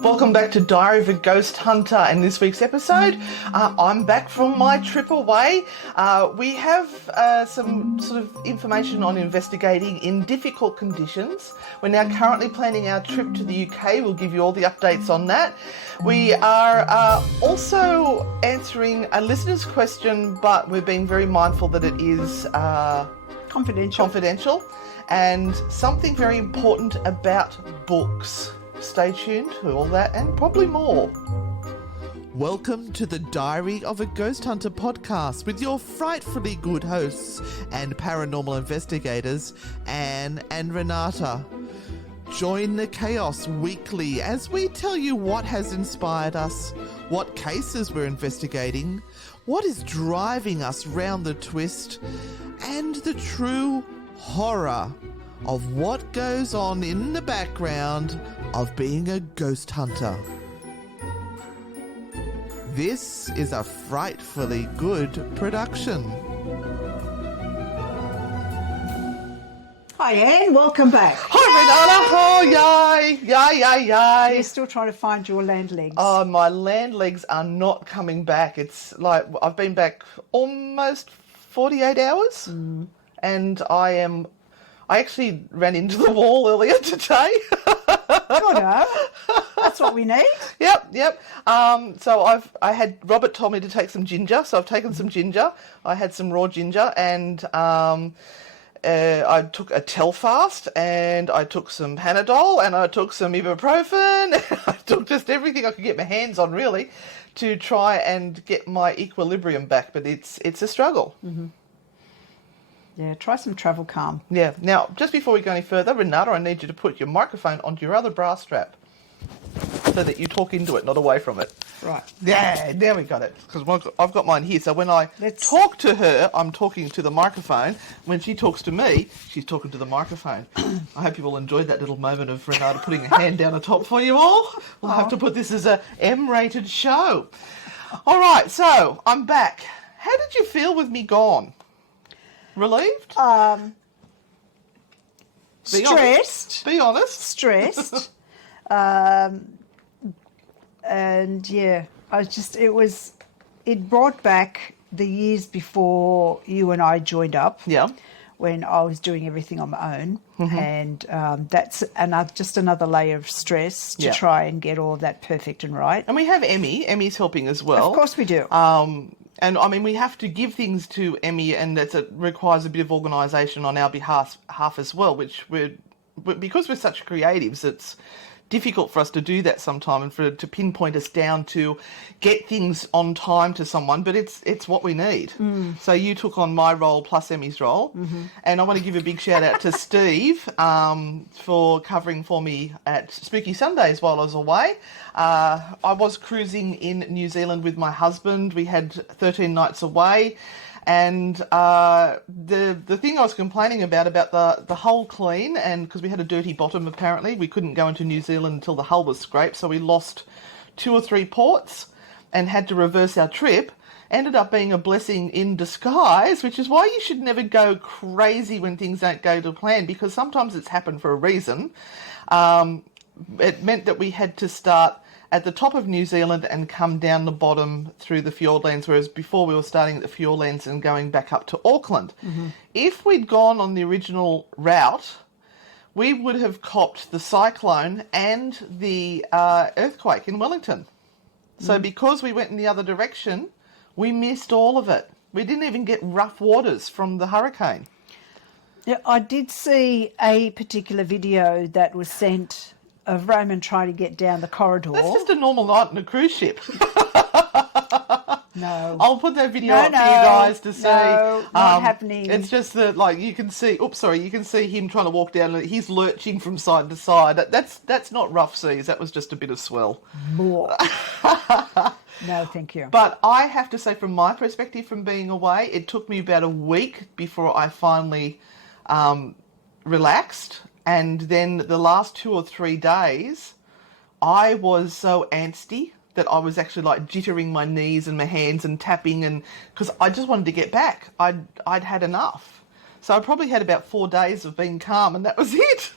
Welcome back to Diary of a Ghost Hunter, and this week's episode, I'm back from my trip away. We have some sort of information on investigating in difficult conditions. We're now currently planning our trip to the UK. We'll give you all the updates on that. We are also answering a listener's question, but we're being very mindful that it is confidential, and something very important about books. Stay tuned to all that and probably more. Welcome to the Diary of a Ghost Hunter podcast with your frightfully good hosts and paranormal investigators, Anne and Renata. Join the chaos weekly as we tell you what has inspired us, what cases we're investigating, what is driving us round the twist, and the true horror of what goes on in the background of being a ghost hunter. This is a frightfully good production. Hi Anne, welcome back. Hi Renata, oh yay. You're still trying to find your land legs. Oh, my land legs are not coming back. It's like I've been back almost 48 hours and I actually ran into the wall earlier today. Oh no, that's what we need. Yep. So I had Robert told me to take some ginger, so I've taken some ginger. I had some raw ginger, and I took a Telfast, and I took some Panadol, and I took some ibuprofen. I took just everything I could get my hands on, really, to try and get my equilibrium back. But it's a struggle. Mm-hmm. Yeah, try some Travel Calm. Yeah. Now, just before we go any further, Renata, I need you to put your microphone onto your other bra strap so that you talk into it, not away from it. Right. Yeah, there we got it. Because I've got mine here. So when I talk to her, I'm talking to the microphone. When she talks to me, she's talking to the microphone. I hope you all enjoyed that little moment of Renata putting a hand down the top for you all. We'll have to put this as a M-rated show. All right, so I'm back. How did you feel with me gone? Relieved? Stressed. Be honest. Stressed. And yeah, it brought back the years before you and I joined up. Yeah. When I was doing everything on my own. Mm-hmm. And that's just another layer of stress to try and get all of that perfect and right. And we have Emmy. Emmy's helping as well. Of course we do. And I mean, we have to give things to Emmy, and it requires a bit of organisation on our behalf as well, which because we're such creatives, it's difficult for us to do that sometimes, and to pinpoint us down to get things on time to someone, but it's what we need. So you took on my role plus Emmy's role, and I want to give a big shout out to Steve for covering for me at Spooky Sundays while I was away. I was cruising in New Zealand with my husband. We had 13 nights away. And the thing I was complaining about the hull clean, and because we had a dirty bottom apparently, we couldn't go into New Zealand until the hull was scraped, so we lost 2 or 3 ports and had to reverse our trip, ended up being a blessing in disguise, which is why you should never go crazy when things don't go to plan, because sometimes it's happened for a reason. It meant that we had to start at the top of New Zealand and come down the bottom through the Fiordlands, whereas before we were starting at the Fiordlands and going back up to Auckland. Mm-hmm. If we'd gone on the original route, we would have copped the cyclone and the earthquake in Wellington. So because we went in the other direction, we missed all of it. We didn't even get rough waters from the hurricane. Yeah, I did see a particular video that was sent of Roman trying to get down the corridor. That's just a normal night on a cruise ship. No. I'll put that video up for you guys to see. No, not happening. It's just that, like, you can see, you can see him trying to walk down, and he's lurching from side to side. That's not rough seas. That was just a bit of swell. More. No, thank you. But I have to say, from my perspective, from being away, it took me about a week before I finally relaxed. And then the last 2 or 3 days, I was so antsy that I was actually like jittering my knees and my hands and tapping, and because I just wanted to get back. I'd had enough. So I probably had about 4 days of being calm, and that was it.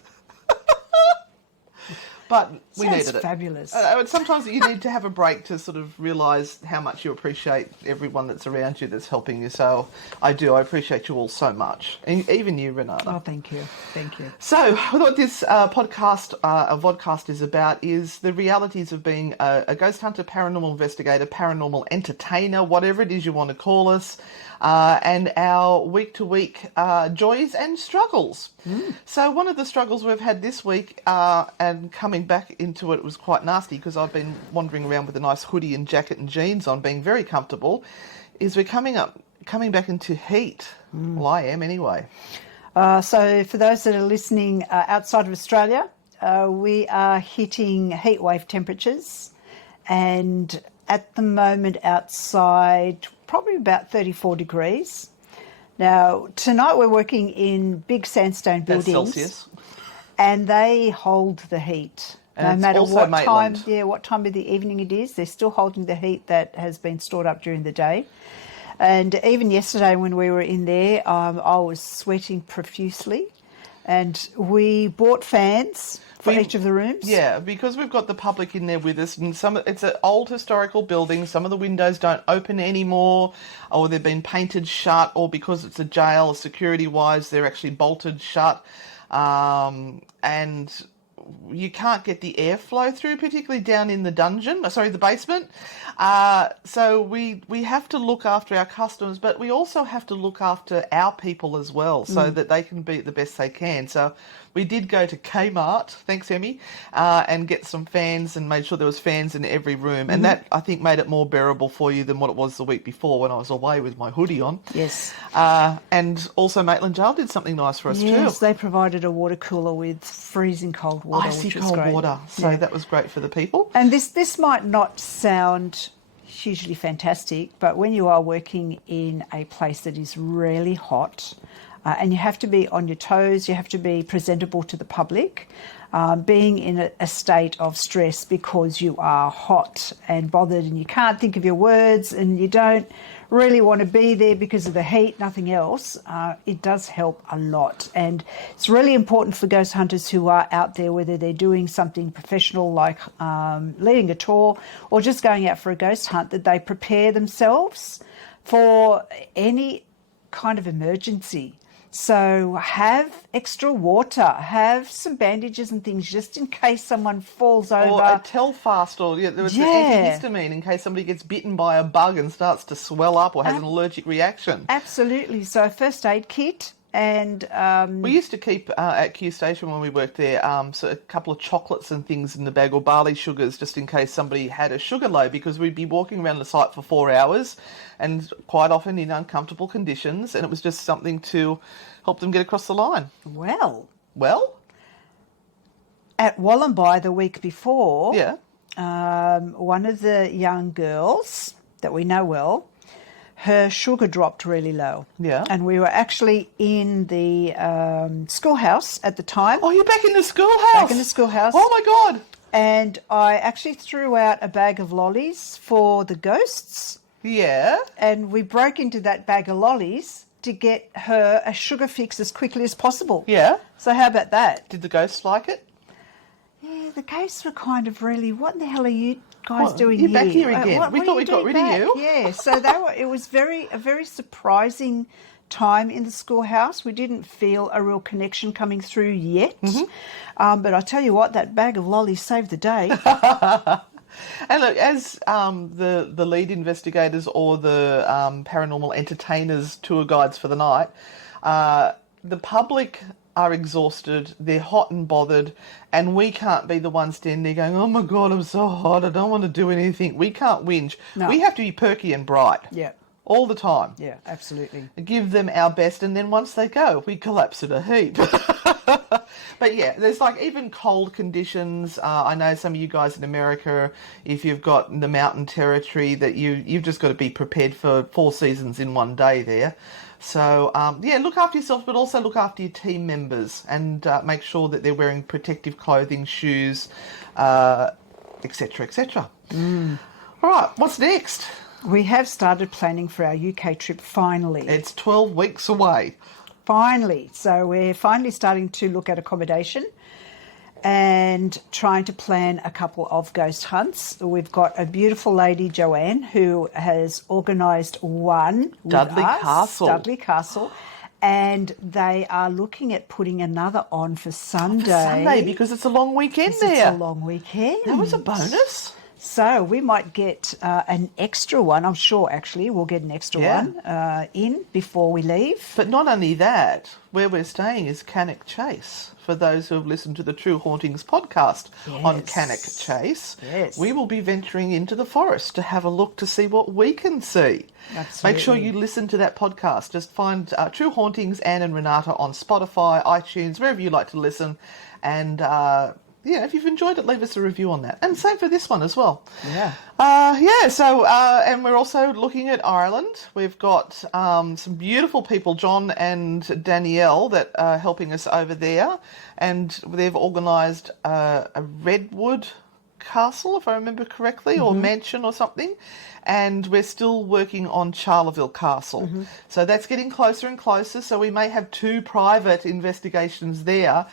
But We Sounds needed it. Fabulous. Sometimes you need to have a break to sort of realise how much you appreciate everyone that's around you that's helping you. So I do. I appreciate you all so much. And even you, Renata. Oh, thank you. Thank you. So what this podcast, a vodcast, is about is the realities of being a ghost hunter, paranormal investigator, paranormal entertainer, whatever it is you want to call us, and our week-to-week joys and struggles. So one of the struggles we've had this week, and coming back into it was quite nasty because I've been wandering around with a nice hoodie and jacket and jeans on, being very comfortable, is we're coming back into heat. Well, I am anyway. So for those that are listening outside of Australia, we are hitting heatwave temperatures, and at the moment outside probably about 34 degrees. Now tonight we're working in big sandstone buildings. That's Celsius. And they hold the heat. And no matter what Maitland. what time of the evening it is, they're still holding the heat that has been stored up during the day. And even yesterday when we were in there, I was sweating profusely. And we bought fans for each of the rooms. Yeah, because we've got the public in there with us, and it's an old historical building. Some of the windows don't open anymore, or they've been painted shut, or because it's a jail, security-wise, they're actually bolted shut. And you can't get the airflow through, particularly down in the the basement. So we have to look after our customers, but we also have to look after our people as well, so that they can be the best they can. So we did go to Kmart, thanks Emmy, and get some fans and made sure there was fans in every room. And that, I think, made it more bearable for you than what it was the week before when I was away with my hoodie on. Yes. And also Maitland Jail did something nice for us too. Yes, they provided a water cooler with freezing cold water, Icy which was cold great. water. So that was great for the people. And this might not sound hugely fantastic, but when you are working in a place that is really hot, and you have to be on your toes, you have to be presentable to the public, being in a state of stress because you are hot and bothered and you can't think of your words and you don't really want to be there because of the heat, nothing else, it does help a lot. And it's really important for ghost hunters who are out there, whether they're doing something professional like leading a tour or just going out for a ghost hunt, that they prepare themselves for any kind of emergency. So have extra water, have some bandages and things just in case someone falls over. Or a Telfast, or there was an antihistamine in case somebody gets bitten by a bug and starts to swell up or has an allergic reaction. Absolutely. So a first aid kit. And we used to keep at Q Station when we worked there so a couple of chocolates and things in the bag, or barley sugars, just in case somebody had a sugar low, because we'd be walking around the site for 4 hours and quite often in uncomfortable conditions, and it was just something to help them get across the line. Well, at Wollombi the week before, one of the young girls that we know well, her sugar dropped really low. Yeah. And we were actually in the schoolhouse at the time. Oh, you're back in the schoolhouse? Back in the schoolhouse. Oh, my God. And I actually threw out a bag of lollies for the ghosts. Yeah. And we broke into that bag of lollies to get her a sugar fix as quickly as possible. Yeah. So how about that? Did the ghosts like it? Yeah, the ghosts were kind of really, what the hell are you guys doing you're here? Back here again. We thought we got rid of you. Yeah, so it was a very surprising time in the schoolhouse. We didn't feel a real connection coming through yet. But I tell you what, that bag of lollies saved the day. And look, as the lead investigators or the paranormal entertainers, tour guides for the night, the public are exhausted, they're hot and bothered, and we can't be the ones standing there going, oh my God, I'm so hot, I don't want to do anything. We can't whinge. No. We have to be perky and bright. Yeah. All the time. Yeah, absolutely. Give them our best, and then once they go, we collapse in a heap. But yeah, there's like even cold conditions. I know some of you guys in America, if you've got the mountain territory, that you've just got to be prepared for 4 seasons in one day there. So, look after yourself, but also look after your team members and make sure that they're wearing protective clothing, shoes, etc., etc. All right, what's next? We have started planning for our UK trip finally. It's 12 weeks away. Finally. So we're finally starting to look at accommodation. and trying to plan a couple of ghost hunts. We've got a beautiful lady, Joanne, who has organised one with Dudley us, Castle. Dudley Castle, and they are looking at putting another on for Sunday. Sunday, because it's a long weekend there. It's a long weekend. That was a bonus. So we might get an extra one. I'm sure, actually, we'll get an extra one in before we leave. But not only that, where we're staying is Cannock Chase. For those who have listened to the True Hauntings podcast on Cannock Chase, we will be venturing into the forest to have a look to see what we can see. Absolutely. Make sure you listen to that podcast. Just find True Hauntings, Anne and Renata on Spotify, iTunes, wherever you like to listen. And if you've enjoyed it, leave us a review on that. And same for this one as well. Yeah. And we're also looking at Ireland. We've got some beautiful people, John and Danielle, that are helping us over there. And they've organised a redwood castle, if I remember correctly, or mansion or something. And we're still working on Charleville Castle. So that's getting closer and closer. So we may have 2 private investigations there.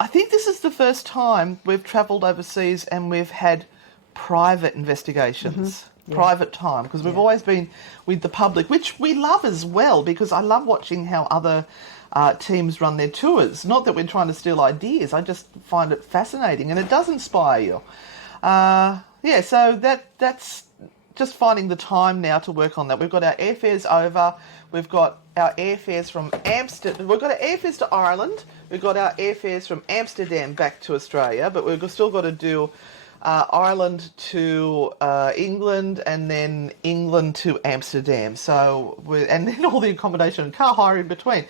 I think this is the first time we've travelled overseas and we've had private investigations, private time, because we've always been with the public, which we love as well, because I love watching how other teams run their tours. Not that we're trying to steal ideas, I just find it fascinating and it does inspire you. So that's just finding the time now to work on that. We've got our airfares over. We've got our airfares from Amsterdam. We've got our airfares to Ireland. We've got our airfares from Amsterdam back to Australia, but we've still got to do Ireland to England and then England to Amsterdam. And then all the accommodation and car hire in between.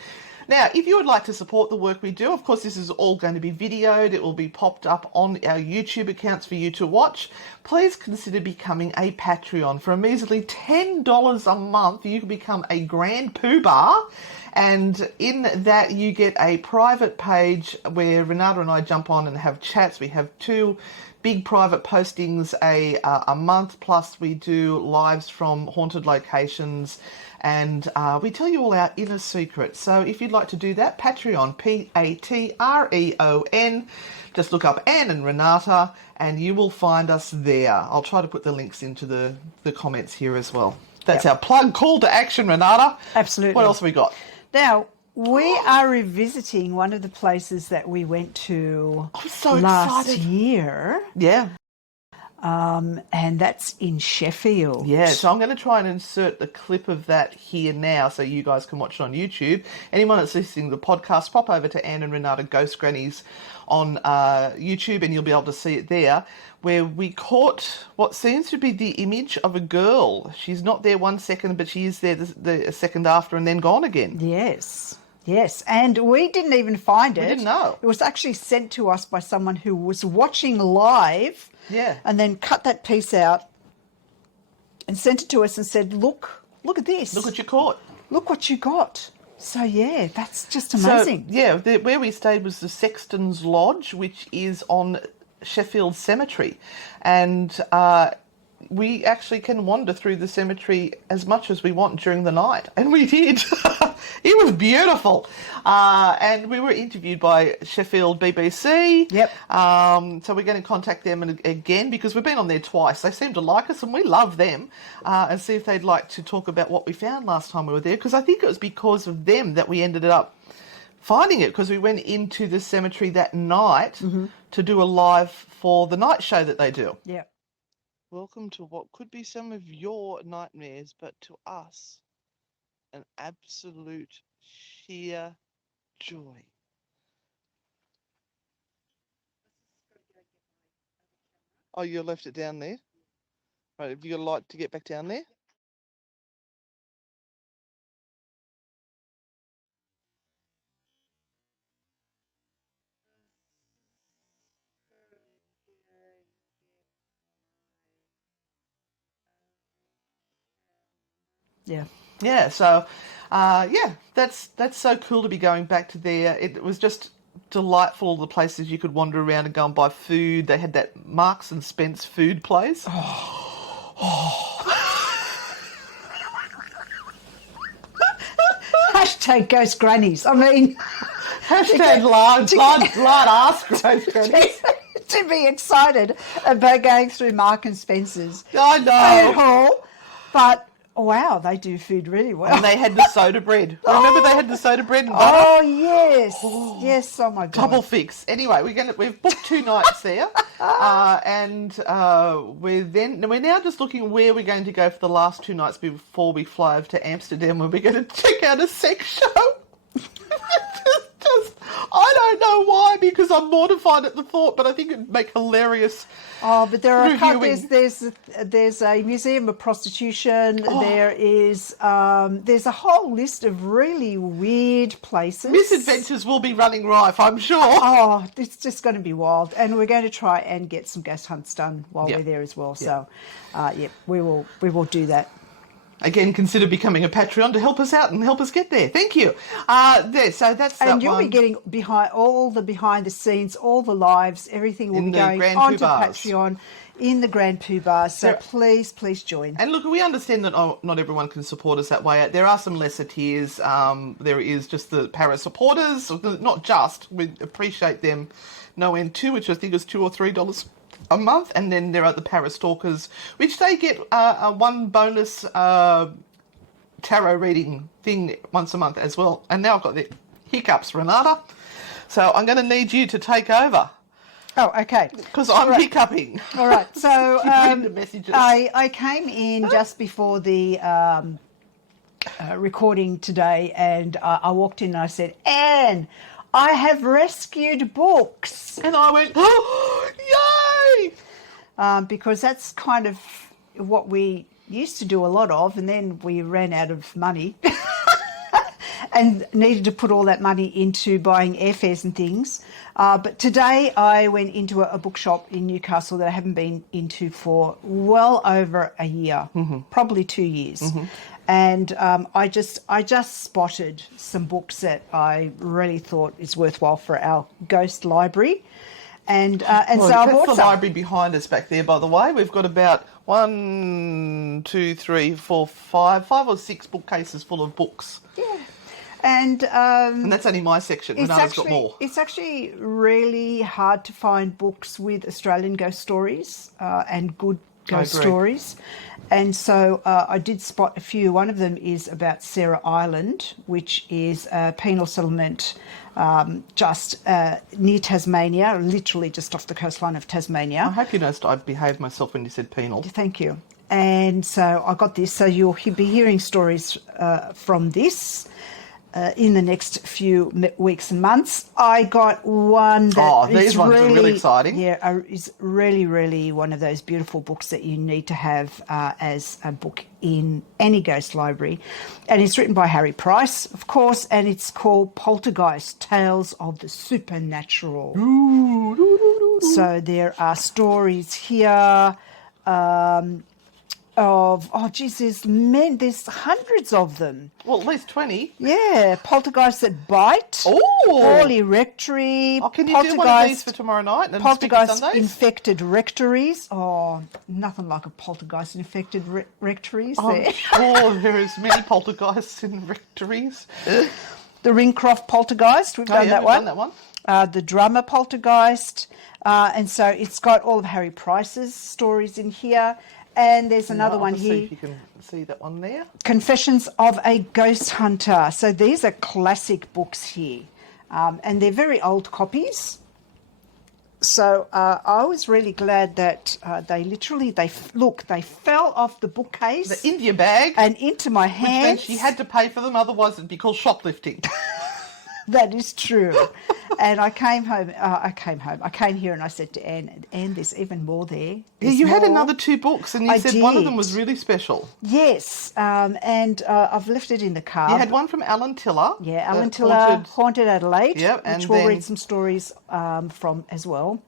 Now, if you would like to support the work we do, of course, this is all going to be videoed. It will be popped up on our YouTube accounts for you to watch. Please consider becoming a Patreon. For a measly $10 a month, you can become a Grand Poobah. And in that, you get a private page where Renata and I jump on and have chats. We have 2 big private postings a month, plus we do lives from haunted locations. And we tell you all our inner secrets. So if you'd like to do that, Patreon, Patreon. Just look up Anne and Renata and you will find us there. I'll try to put the links into the comments here as well. That's our plug call to action, Renata. Absolutely. What else have we got? Now, we are revisiting one of the places that we went to last year. Yeah. And that's in Sheffield. Yeah, so I'm going to try and insert the clip of that here now so you guys can watch it on YouTube. Anyone that's listening to the podcast, pop over to Anne and Renata Ghost Grannies on YouTube and you'll be able to see it there, where we caught what seems to be the image of a girl. She's not there 1 second, but she is there a second after and then gone again. Yes. Yes, and we didn't even find it. We didn't know. It was actually sent to us by someone who was watching live. Yeah. And then cut that piece out and sent it to us and said, look at this. Look what you caught. Look what you got. So, yeah, that's just amazing. So, where we stayed was the Sexton's Lodge, which is on Sheffield Cemetery. And we actually can wander through the cemetery as much as we want during the night. And we did. It was beautiful. And we were interviewed by Sheffield BBC. Yep. So we're going to contact them again because we've been on there twice. They seem to like us and we love them, and see if they'd like to talk about what we found last time we were there, because I think it was because of them that we ended up finding it, because we went into the cemetery that night to do a live for the night show that they do. Yeah. Welcome to what could be some of your nightmares, but to us, an absolute sheer joy. Oh, you left it down there? Right, have you got a light to get back down there? Yeah. Yeah, so, that's so cool to be going back to there. It was just delightful, the places you could wander around and go and buy food. They had that Marks and Spence food place. Hashtag Ghost Grannies. I mean, Hashtag lard ass growth, Grannies. to be excited about going through Mark and Spencer's I know. food hall. But wow, they do food really well. And they had the soda bread. Remember they had the soda bread and butter? Oh yes, yes. Oh my God. Double fix. Anyway, we've booked 2 nights there, and we're now just looking where we're going to go for the last 2 nights before we fly over to Amsterdam, where we're going to check out a sex show. I don't know why, because I'm mortified at the thought, but I think it'd make hilarious. Oh, but there are reviewing. there's a museum of prostitution. There's a whole list of really weird places. Misadventures will be running rife, I'm sure. Oh, it's just going to be wild, and we're going to try and get some ghost hunts done while we're there as well. So, we will do that. Again, consider becoming a Patreon to help us out and help us get there. Thank you. So that's that. And you'll be getting behind the scenes, all the lives, everything will be going onto Patreon in the Grand Poo Bar. So please join. And look, we understand that not everyone can support us that way. There are some lesser tiers. There is just the para supporters, not just. We appreciate them no end too, which I think is $2 or $3 a month, and then there are the para stalkers, which they get one bonus tarot reading thing once a month as well. And now I've got the hiccups, Renata, so I'm going to need you to take over. Oh, okay. Because I'm hiccuping. All right. So the messages. I came in just before the recording today, and I walked in and I said, Anne, I have rescued books. And I went, oh, yay! Because that's kind of what we used to do a lot of, and then we ran out of money and needed to put all that money into buying airfares and things. But today I went into a bookshop in Newcastle that I haven't been into for well over a year, probably 2 years. And I just spotted some books that I really thought is worthwhile for our ghost library, and so I bought that's the some. library behind us back there, by the way. We've got about 1, 2, 3, 4, 5 or 6 bookcases full of books. Yeah, and that's only my section. Renata's got more. It's actually really hard to find books with Australian ghost stories and good ghost stories. And so I did spot a few. One of them is about Sarah Island, which is a penal settlement just near Tasmania, literally just off the coastline of Tasmania. I hope you noticed I behaved myself when you said penal. Thank you. And so I got this. So you'll be hearing stories from this in the next few weeks and months. I got one that these ones are really exciting. Yeah, is really, really one of those beautiful books that you need to have as a book in any ghost library. And it's written by Harry Price, of course, and it's called Poltergeist, Tales of the Supernatural. So there are stories here there's hundreds of them. Well, at least 20. Yeah, poltergeists that bite. Oh, poorly rectory. Oh, can you do one of these for tomorrow night? And poltergeist infected rectories. Oh, nothing like a poltergeist infected rectories. I'm sure there is many poltergeists in rectories. The Ringcroft poltergeist. We've done that one. The drummer poltergeist. And so it's got all of Harry Price's stories in here. And there's another one here. See if you can see that one there. Confessions of a Ghost Hunter. So these are classic books here. And they're very old copies. So I was really glad that they fell off the bookcase. The India bag. And into my hands. Which means she had to pay for them, otherwise it'd be called shoplifting. That is true. And I came here and I said to Anne, there's even more there. You had another 2 books and you said one of them was really special. Yes, and I've left it in the car. You had one from Alan Tiller. Yeah, Alan Tiller, Haunted Adelaide, which we'll read some stories from as well.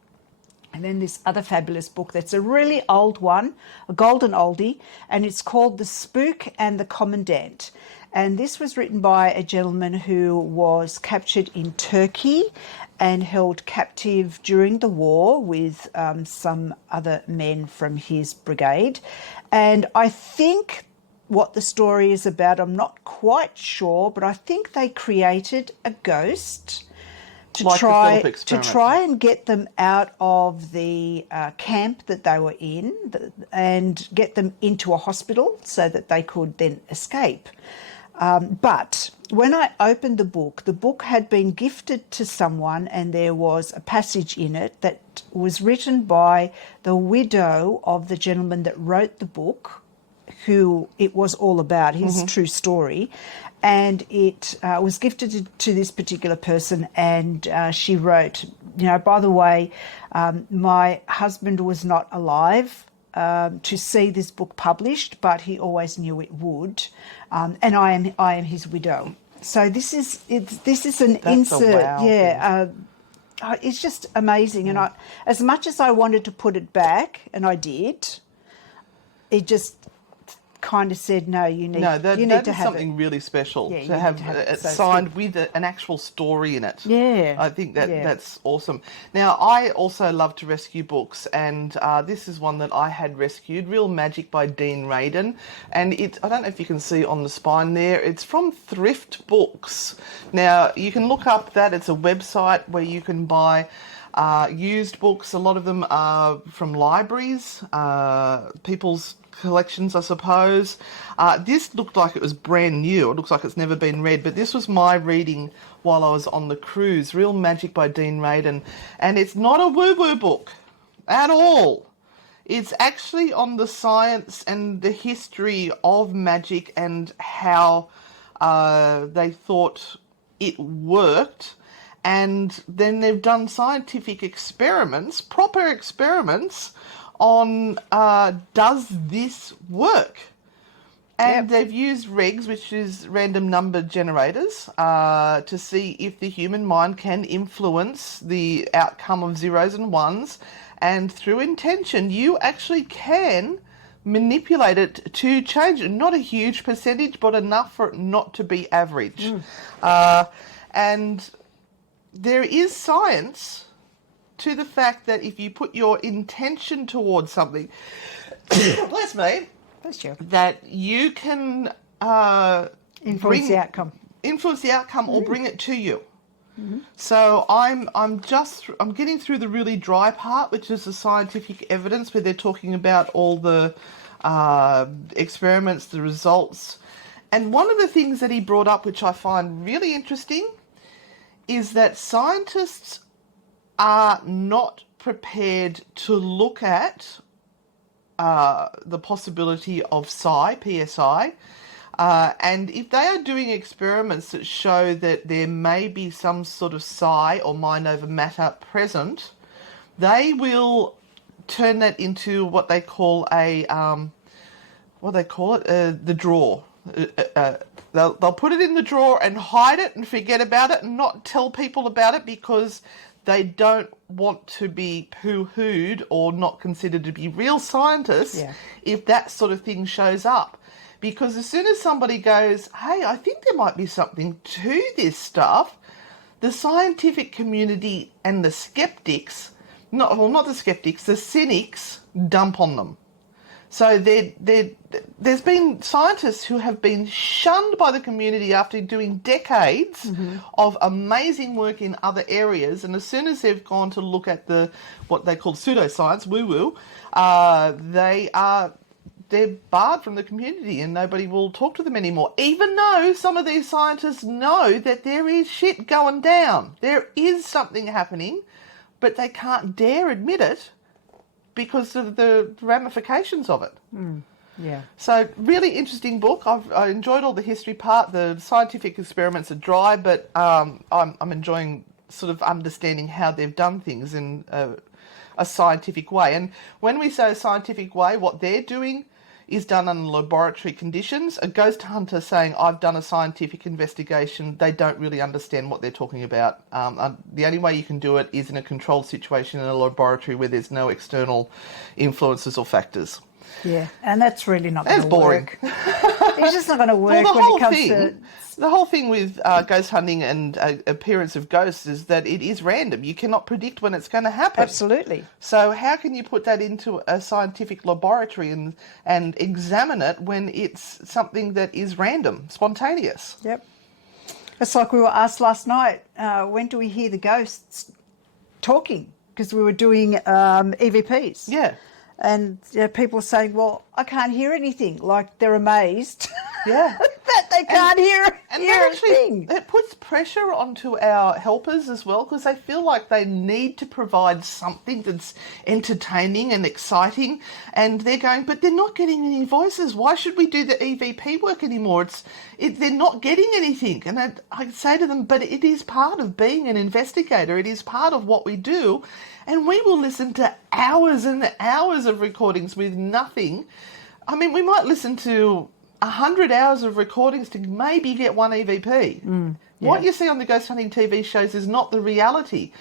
And then this other fabulous book that's a really old one, a golden oldie, and it's called The Spook and the Commandant. And this was written by a gentleman who was captured in Turkey and held captive during the war with some other men from his brigade. And I think what the story is about, I'm not quite sure, but I think they created a ghost to Like the try Philip to experiment. try and get them out of the camp that they were in and get them into a hospital so that they could then escape. But when I opened the book had been gifted to someone, and there was a passage in it that was written by the widow of the gentleman that wrote the book, who it was all about, his true story. And it was gifted to this particular person, and she wrote, by the way, my husband was not alive to see this book published, but he always knew it would, and I am his widow. So this is an That's insert, a wow thing. It's just amazing, and as much as I wanted to put it back, and I did, it just kind of said, no, you need that to is have something it. really special Yeah, you to need have to have it. it So signed with an actual story in it. Yeah. I think Yeah. that's awesome. Now, I also love to rescue books, and this is one that I had rescued, Real Magic by Dean Radin. And I don't know if you can see on the spine there, it's from Thrift Books. Now, you can look up that. It's a website where you can buy used books. A lot of them are from libraries, people's collections, I suppose. This looked like it was brand new. It looks like it's never been read, but this was my reading while I was on the cruise. Real Magic by Dean Radin. And it's not a woo-woo book at all. It's actually on the science and the history of magic and how they thought it worked. And then they've done scientific experiments, proper experiments, on does this work? And they've used regs, which is random number generators, to see if the human mind can influence the outcome of zeros and ones. And through intention, you actually can manipulate it to change it. Not a huge percentage, but enough for it not to be average. And there is science to the fact that if you put your intention towards something, bless me, Bless you. that you can Influence the outcome. influence the outcome or bring it to you. So I'm getting through the really dry part, which is the scientific evidence, where they're talking about all the experiments, the results. And one of the things that he brought up, which I find really interesting, is that scientists are not prepared to look at the possibility of PSI, and if they are doing experiments that show that there may be some sort of psi or mind over matter present, they will turn that into what they call the drawer. They'll put it in the drawer and hide it and forget about it and not tell people about it, because they don't want to be poo-hooed or not considered to be real scientists if that sort of thing shows up. Because as soon as somebody goes, hey, I think there might be something to this stuff, the scientific community and the skeptics, not the skeptics, the cynics dump on them. So there's been scientists who have been shunned by the community after doing decades of amazing work in other areas, and as soon as they've gone to look at what they call pseudoscience, woo-woo, they're barred from the community and nobody will talk to them anymore, even though some of these scientists know that there is shit going down. There is something happening, but they can't dare admit it because of the ramifications of it. Yeah. So, really interesting book. I enjoyed all the history part. The scientific experiments are dry, but I'm enjoying sort of understanding how they've done things in a scientific way. And when we say scientific way, what they're doing is done under laboratory conditions. A ghost hunter saying, I've done a scientific investigation, they don't really understand what they're talking about. The only way you can do it is in a controlled situation in a laboratory where there's no external influences or factors. Yeah, and that's really not going to work. Boring. It's just not going to work when it comes to... The whole thing with ghost hunting and appearance of ghosts is that it is random. You cannot predict when it's going to happen. Absolutely. So how can you put that into a scientific laboratory and examine it when it's something that is random, spontaneous? Yep. It's like we were asked last night, when do we hear the ghosts talking? Because we were doing EVPs. Yeah. And people are saying, well, I can't hear anything. Like they're amazed Yeah. that they can't hear that a thing. It puts pressure onto our helpers as well, because they feel like they need to provide something that's entertaining and exciting, and they're going, but they're not getting any voices. Why should we do the EVP work anymore? They're not getting anything. And I say to them, but it is part of being an investigator. It is part of what we do, and we will listen to hours and hours of recordings with nothing. I mean, we might listen to 100 hours of recordings to maybe get one EVP. What you see on the ghost hunting TV shows is not the reality.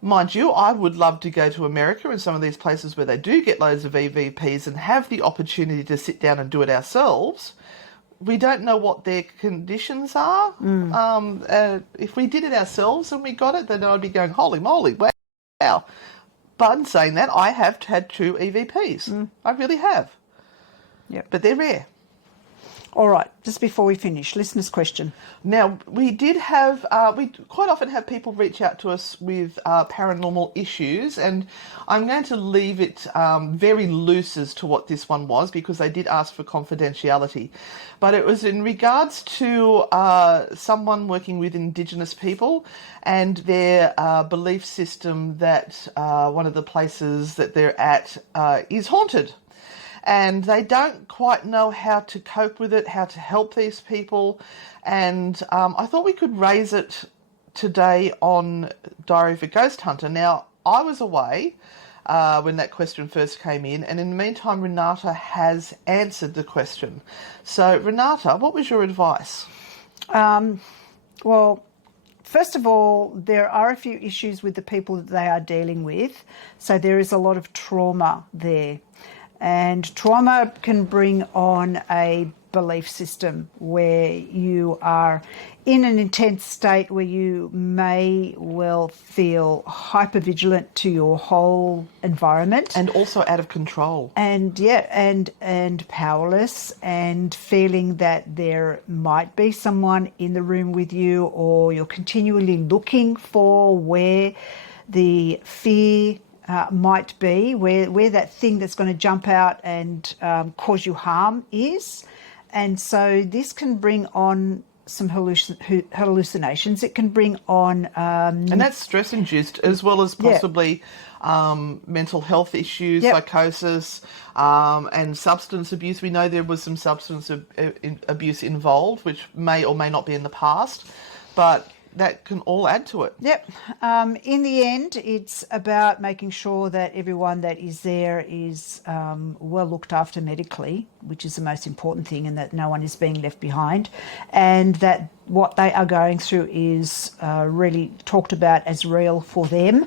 Mind you, I would love to go to America and some of these places where they do get loads of EVPs and have the opportunity to sit down and do it ourselves. We don't know what their conditions are. If we did it ourselves and we got it, then I'd be going, holy moly, wow. But in saying that, I have had 2 EVPs. I really have. Yep. But they're rare. All right, just before we finish, listener's question. Now, we did have, we quite often have people reach out to us with paranormal issues, and I'm going to leave it very loose as to what this one was, because they did ask for confidentiality. But it was in regards to someone working with Indigenous people and their belief system that one of the places that they're at is haunted. And they don't quite know how to cope with it, how to help these people. And I thought we could raise it today on Diary of a Ghost Hunter. Now, I was away when that question first came in, and in the meantime, Renata has answered the question. So, Renata, what was your advice? Well, first of all, there are a few issues with the people that they are dealing with. So there is a lot of trauma there. And trauma can bring on a belief system where you are in an intense state where you may well feel hypervigilant to your whole environment. And also out of control. And and powerless, and feeling that there might be someone in the room with you, or you're continually looking for where the fear might be, where that thing that's going to jump out and cause you harm is. And so this can bring on some hallucinations. It can bring on... and that's stress-induced, as well as possibly mental health issues, psychosis, and substance abuse. We know there was some substance abuse involved, which may or may not be in the past, but that can all add to it. Yep. In the end, it's about making sure that everyone that is there is well looked after medically, which is the most important thing, and that no one is being left behind, and that what they are going through is really talked about as real for them,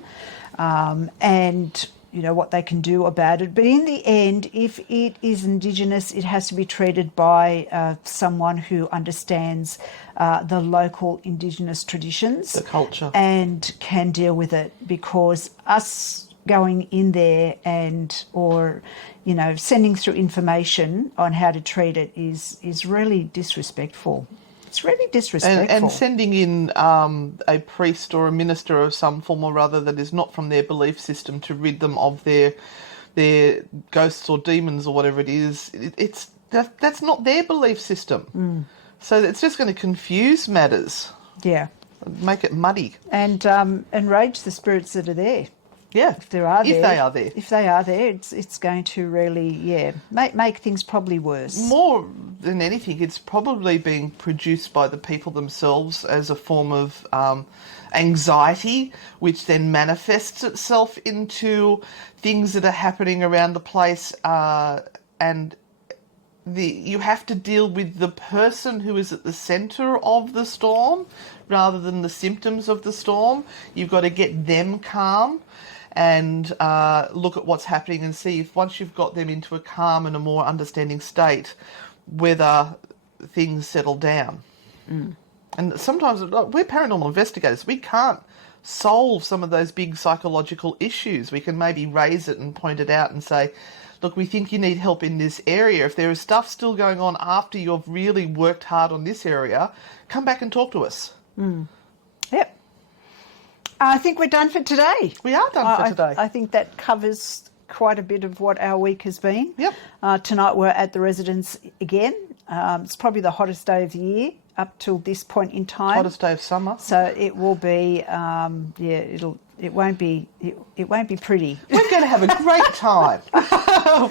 and you know what they can do about it. But in the end, if it is Indigenous, it has to be treated by someone who understands the local Indigenous traditions, the culture, and can deal with it. Because us going in there or sending through information on how to treat it is really disrespectful. It's really disrespectful. And sending in a priest or a minister of some form or other that is not from their belief system to rid them of their ghosts or demons or whatever it is, that's not their belief system. So it's just going to confuse matters. Yeah. Make it muddy. And enrage the spirits that are there. Yeah, if they are there. If they are there, it's going to really, make things probably worse. More than anything, it's probably being produced by the people themselves as a form of anxiety, which then manifests itself into things that are happening around the place, and you have to deal with the person who is at the centre of the storm rather than the symptoms of the storm. You've got to get them calm and look at what's happening and see if once you've got them into a calm and a more understanding state, whether things settle down. And sometimes, we're paranormal investigators, we can't solve some of those big psychological issues. We can maybe raise it and point it out and say, look, we think you need help in this area. If there is stuff still going on after you've really worked hard on this area, come back and talk to us. Yep. I think we're done for today. We are done for today. I think that covers quite a bit of what our week has been. Yep. Tonight we're at the residence again. It's probably the hottest day of the year up till this point in time. Hottest day of summer. So it will be, it won't be pretty. We're going to have a great time.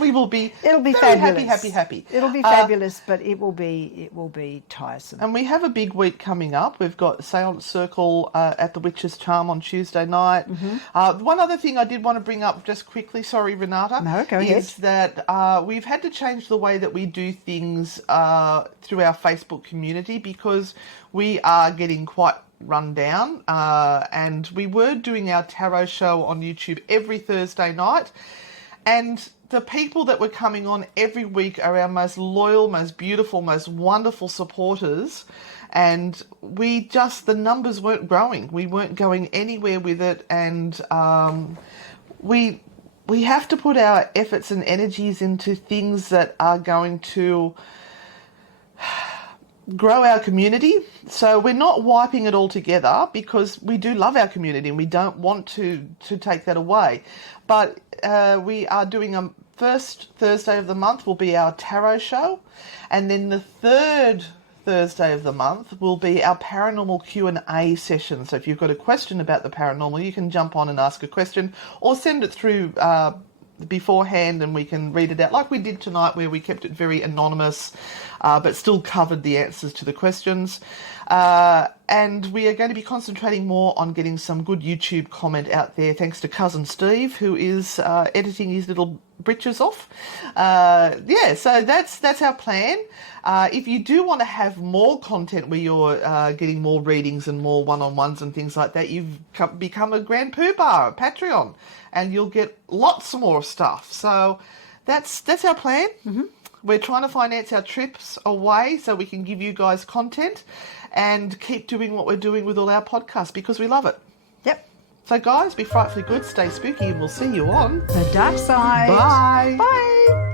We will be. It'll be very fabulous. happy. It'll be fabulous, but it will be tiresome. And we have a big week coming up. We've got Seance Circle at the Witch's Charm on Tuesday night. One other thing I did want to bring up just quickly, sorry Renata, No, go ahead. is that we've had to change the way that we do things through our Facebook community because we are getting quite run down, and we were doing our tarot show on YouTube every Thursday night, and the people that were coming on every week are our most loyal, most beautiful, most wonderful supporters, and the numbers weren't growing. We weren't going anywhere with it, and we have to put our efforts and energies into things that are going to grow our community. So we're not wiping it all together because we do love our community and we don't want to take that away. But we are doing a first Thursday of the month will be our tarot show, and then the third Thursday of the month will be our paranormal Q&A session. So if you've got a question about the paranormal, you can jump on and ask a question or send it through beforehand and we can read it out like we did tonight, where we kept it very anonymous but still covered the answers to the questions. And we are going to be concentrating more on getting some good YouTube comment out there, thanks to cousin Steve, who is editing his little britches off. So that's our plan. If you do want to have more content where you're getting more readings and more one-on-ones and things like that, you've become a Grand Poobah, a Patreon, and you'll get lots more stuff. So that's our plan. We're trying to finance our trips away so we can give you guys content and keep doing what we're doing with all our podcasts because we love it. Yep. So guys, be frightfully good, stay spooky, and we'll see you on The dark side. Bye. Bye.